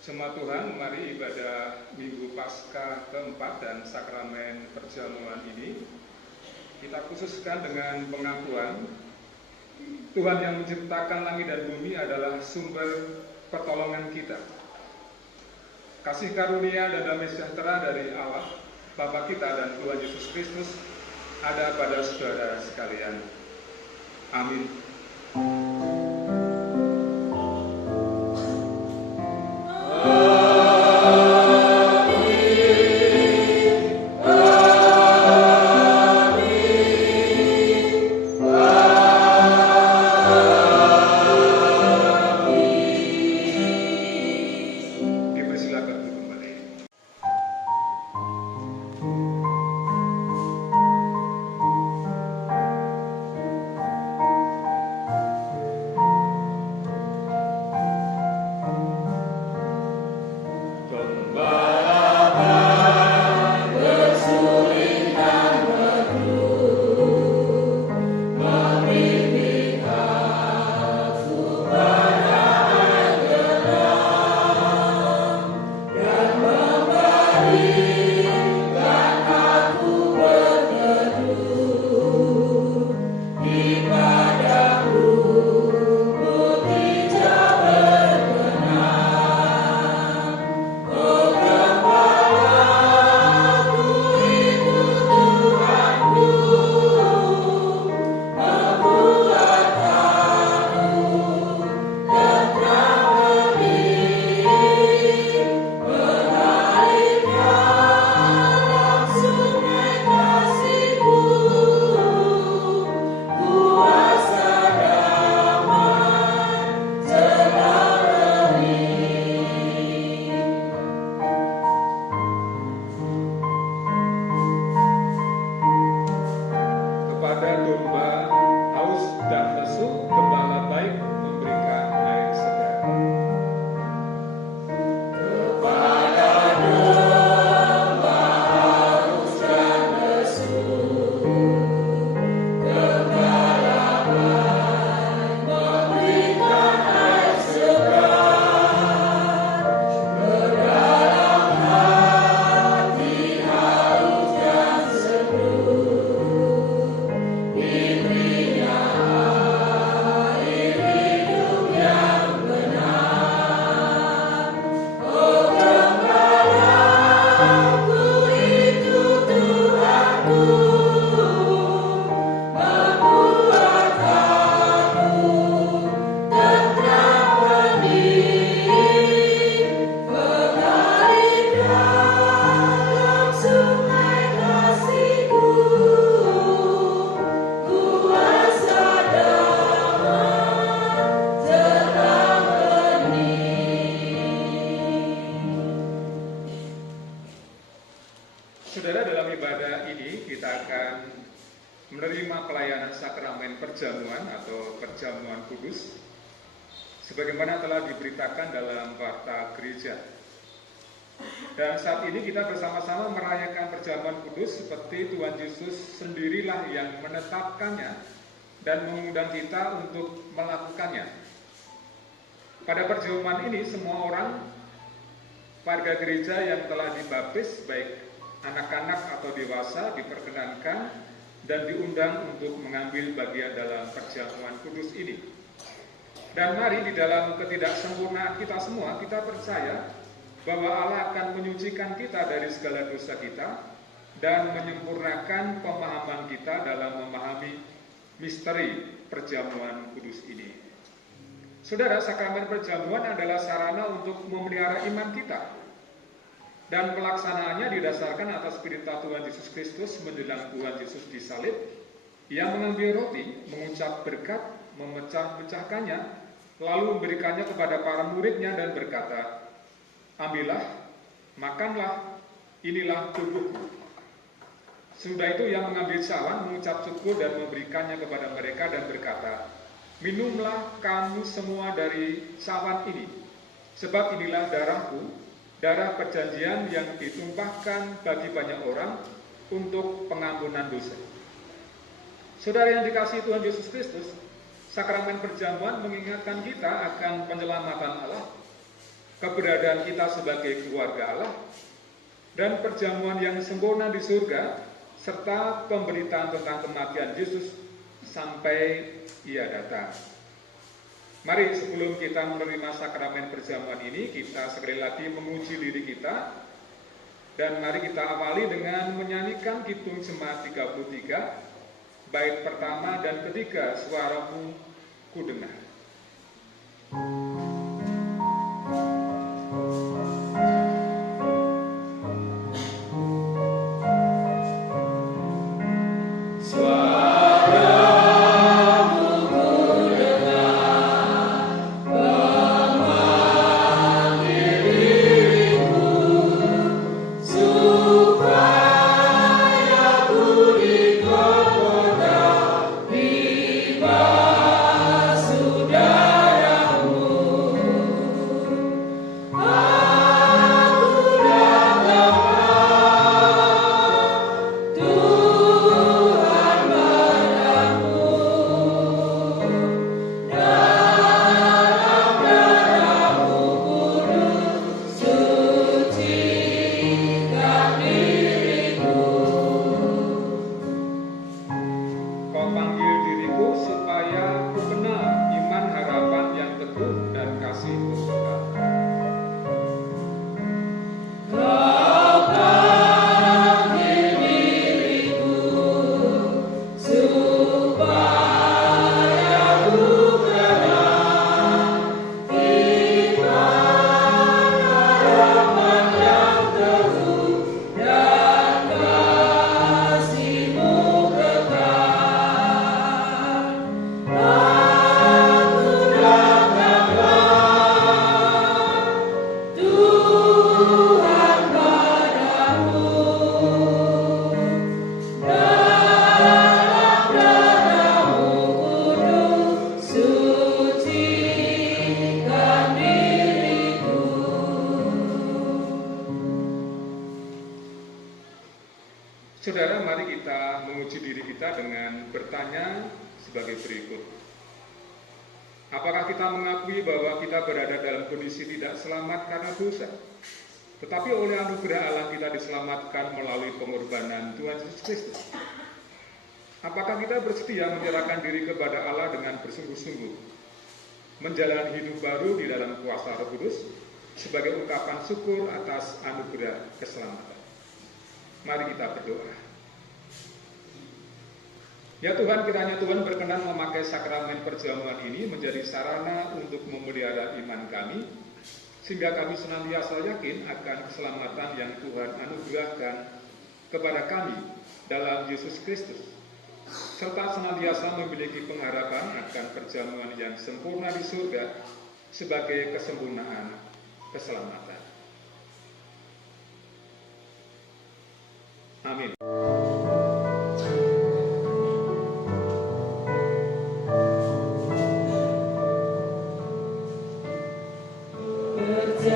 Jemaat Tuhan, mari ibadah Minggu Paskah keempat dan sakramen perjamuan ini kita khususkan dengan pengakuan Tuhan yang menciptakan langit dan bumi adalah sumber pertolongan kita. Kasih karunia dan damai sejahtera dari Allah, Bapa kita dan Tuhan Yesus Kristus ada pada saudara sekalian. Amin. Saudara, dalam ibadah ini kita akan menerima pelayanan sakramen perjamuan atau perjamuan kudus sebagaimana telah diberitakan dalam Warta Gereja. Dan saat ini kita bersama-sama merayakan perjamuan kudus seperti Tuhan Yesus sendirilah yang menetapkannya dan mengundang kita untuk melakukannya. Pada perjamuan ini semua orang warga gereja yang telah dibaptis, baik anak-anak atau dewasa, diperkenankan dan diundang untuk mengambil bagian dalam perjamuan kudus ini. Dan mari di dalam ketidaksempurnaan kita semua, kita percaya bahwa Allah akan menyucikan kita dari segala dosa kita dan menyempurnakan pemahaman kita dalam memahami misteri perjamuan kudus ini. Saudara, sakramen perjamuan adalah sarana untuk memelihara iman kita. Dan pelaksanaannya didasarkan atas perintah Tuhan Yesus Kristus menjelang Tuhan Yesus disalib. Ia mengambil roti, mengucap berkat, memecah-mecahkannya, lalu memberikannya kepada para muridnya dan berkata, "Ambillah, makanlah, inilah tubuhku. Sudah itu ia mengambil cawan, mengucap syukur dan memberikannya kepada mereka dan berkata, minumlah kamu semua dari cawan ini, sebab inilah darahku, darah perjanjian yang ditumpahkan bagi banyak orang untuk pengampunan dosa. Saudara yang dikasihi Tuhan Yesus Kristus, sakramen perjamuan mengingatkan kita akan penyelamatan Allah, keberadaan kita sebagai keluarga Allah, dan perjamuan yang sempurna di surga, serta pemberitaan tentang kematian Yesus sampai ia datang. Mari sebelum kita menerima sakramen perjamuan ini, kita sekali lagi menguji diri kita, dan mari kita awali dengan menyanyikan Kidung Jemaat 33, bait pertama dan ketiga, suaramu ku dengar. Saudara, mari kita menguji diri kita dengan bertanya sebagai berikut. Apakah kita mengakui bahwa kita berada dalam kondisi tidak selamat karena dosa, tetapi oleh anugerah Allah kita diselamatkan melalui pengorbanan Tuhan Yesus Kristus? Apakah kita bersedia menyerahkan diri kepada Allah dengan bersungguh-sungguh, menjalani hidup baru di dalam kuasa Roh Kudus sebagai ungkapan syukur atas anugerah keselamatan? Mari kita berdoa. Ya Tuhan, kiranya Tuhan berkenan memakai sakramen perjamuan ini menjadi sarana untuk memelihara iman kami, sehingga kami senantiasa yakin akan keselamatan yang Tuhan anugerahkan kepada kami dalam Yesus Kristus, serta senantiasa memiliki pengharapan akan perjamuan yang sempurna di surga sebagai kesempurnaan keselamatan. Amin. So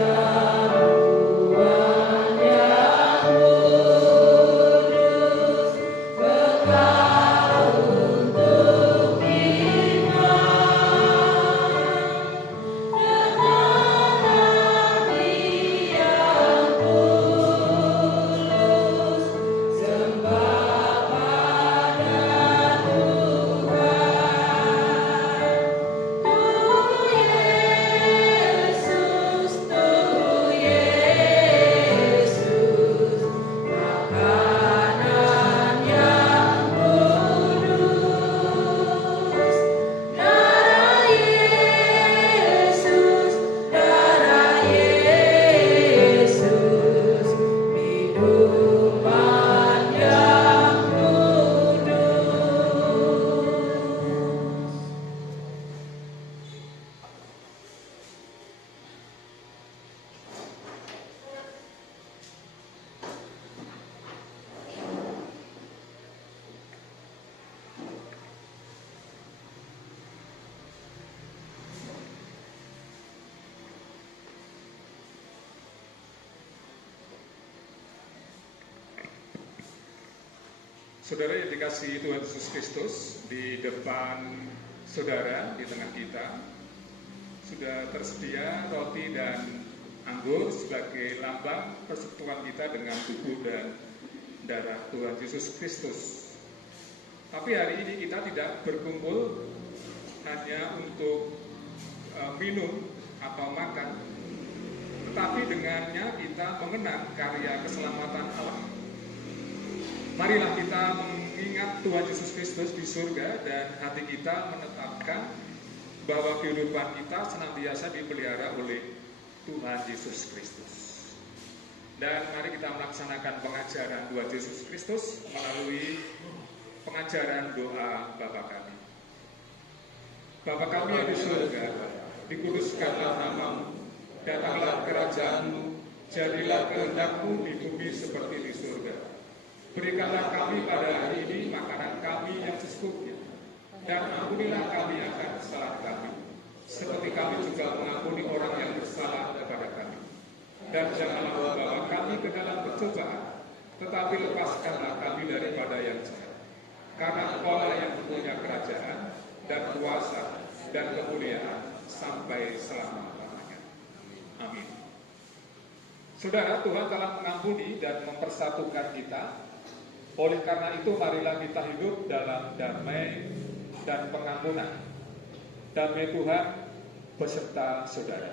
Saudara yang dikasihi Tuhan Yesus Kristus, di depan saudara, di tengah kita, sudah tersedia roti dan anggur sebagai lambang persekutuan kita dengan tubuh dan darah Tuhan Yesus Kristus. Tapi hari ini kita tidak berkumpul hanya untuk minum atau makan, tetapi dengannya kita mengenang karya keselamatan Allah. Marilah kita mengingat Tuhan Yesus Kristus di surga dan hati kita menetapkan bahwa kehidupan kita senantiasa dipelihara oleh Tuhan Yesus Kristus. Dan mari kita melaksanakan pengajaran Tuhan Yesus Kristus melalui pengajaran doa Bapa kami. Bapa kami yang di surga, dikuduskanlah namamu, datanglah kerajaanmu, jadilah kehendakmu di bumi seperti di surga. Berikanlah kami pada hari ini makanan kami yang secukupnya, dan ampunilah kami akan kesalahan kami, seperti kami juga mengampuni orang yang bersalah kepada kami. Dan janganlah membawa kami ke dalam percobaan, tetapi lepaskanlah kami daripada yang jahat. Karena Engkau-lah yang punya kerajaan dan kuasa dan kemuliaan sampai selama-lamanya. Amin. Saudara, Tuhan telah mengampuni dan mempersatukan kita. Oleh karena itu, marilah kita hidup dalam damai dan pengampunan. Damai Tuhan beserta saudara.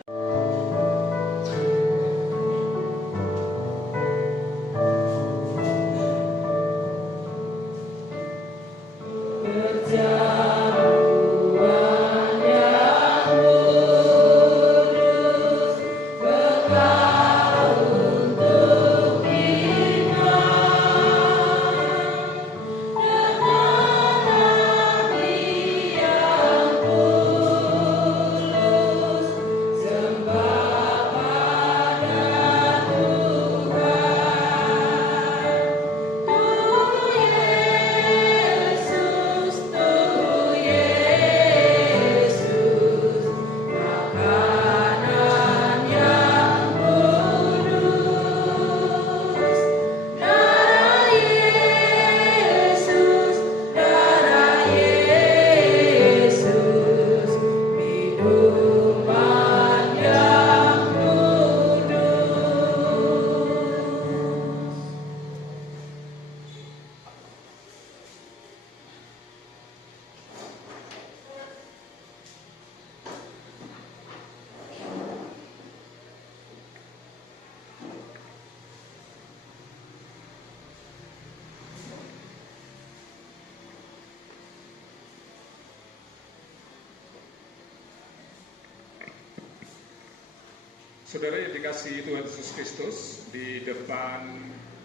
Saudara yang dikasihi Tuhan Yesus Kristus, di depan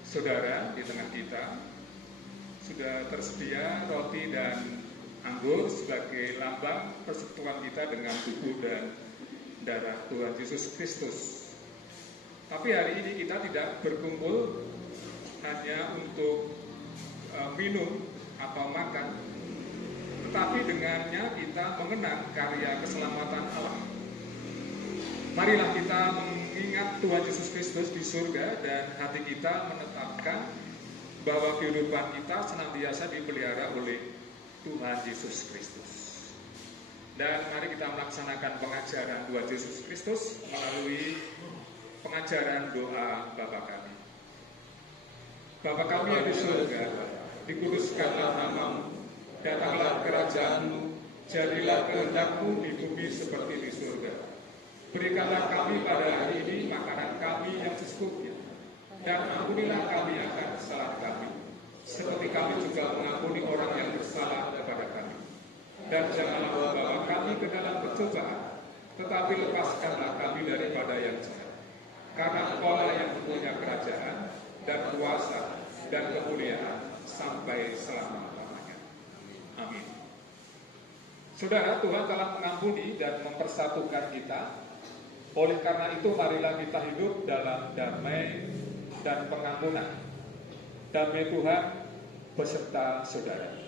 saudara, di tengah kita, sudah tersedia roti dan anggur sebagai lambang persekutuan kita dengan tubuh dan darah Tuhan Yesus Kristus. Tapi hari ini kita tidak berkumpul hanya untuk minum atau makan, tetapi dengannya kita mengenang karya keselamatan Allah. Marilah kita mengingat Tuhan Yesus Kristus di surga dan hati kita menetapkan bahwa kehidupan kita senantiasa dipelihara oleh Tuhan Yesus Kristus. Dan mari kita melaksanakan pengajaran Tuhan Yesus Kristus melalui pengajaran doa Bapa kami. Bapa kami yang di surga, dikuduskanlah namamu, datanglah kerajaanmu, jadilah kehendakmu di bumi seperti di surga. Berikanlah kami pada hari ini makanan kami yang secukupnya, dan ampunilah kami akan kesalahan kami, seperti kami juga mengampuni orang yang bersalah kepada kami. Dan janganlah membawa kami ke dalam percobaan, tetapi lepaskanlah kami daripada yang jahat. Karena Engkau-lah yang punya kerajaan dan kuasa dan kemuliaan sampai selama-lamanya. Amin. Saudara, Tuhan telah mengampuni dan mempersatukan kita. Oleh karena itu, marilah kita hidup dalam damai dan pengampunan. Damai Tuhan beserta saudara.